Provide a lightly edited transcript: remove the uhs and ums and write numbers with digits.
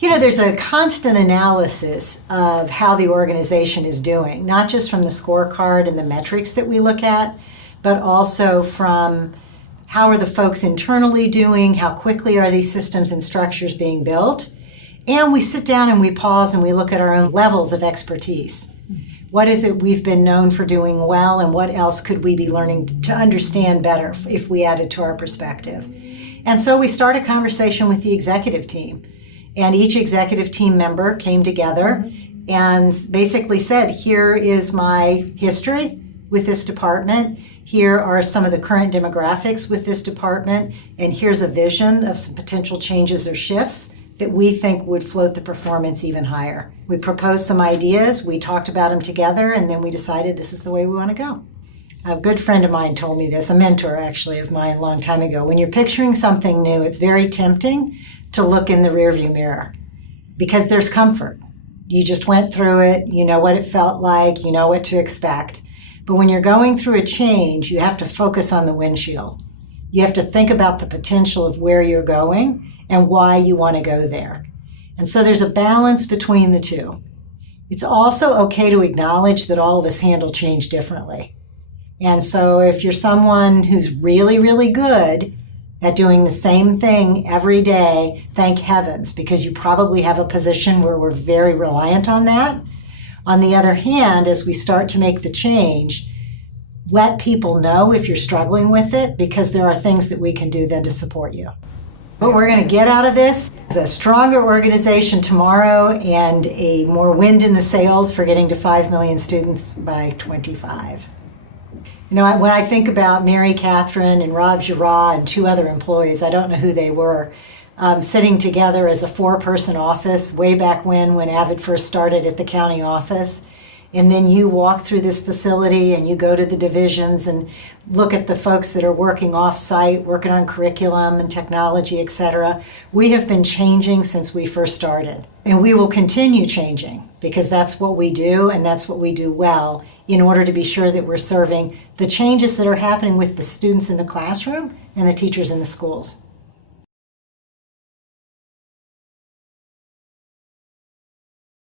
There's a constant analysis of how the organization is doing, not just from the scorecard and the metrics that we look at, but also from how are the folks internally doing, how quickly are these systems and structures being built, and we sit down and we pause and we look at our own levels of expertise. What is it we've been known for doing well, and what else could we be learning to understand better if we add it to our perspective? And so we start a conversation with the executive team. And each executive team member came together and basically said, here is my history with this department. Here are some of the current demographics with this department. And here's a vision of some potential changes or shifts that we think would float the performance even higher. We proposed some ideas, we talked about them together, and then we decided this is the way we want to go. A good friend of mine told me this, a mentor actually of mine a long time ago. When you're picturing something new, it's very tempting to look in the rearview mirror because there's comfort. You just went through it, you know what it felt like, you know what to expect. But when you're going through a change, you have to focus on the windshield. You have to think about the potential of where you're going and why you want to go there. And so there's a balance between the two. It's also okay to acknowledge that all of us handle change differently. And so if you're someone who's really, really good at doing the same thing every day, thank heavens, because you probably have a position where we're very reliant on that. On the other hand, as we start to make the change, let people know if you're struggling with it, because there are things that we can do then to support you. What we're going to get out of this is a stronger organization tomorrow and a more wind in the sails for getting to 5 million students by 25. When I think about Mary Catherine and Rob Giroir and 2 other employees, I don't know who they were, sitting together as a 4-person office way back when Avid first started at the county office. And then you walk through this facility and you go to the divisions and look at the folks that are working off-site, working on curriculum and technology, et cetera. We have been changing since we first started. And we will continue changing because that's what we do and that's what we do well in order to be sure that we're serving the changes that are happening with the students in the classroom and the teachers in the schools.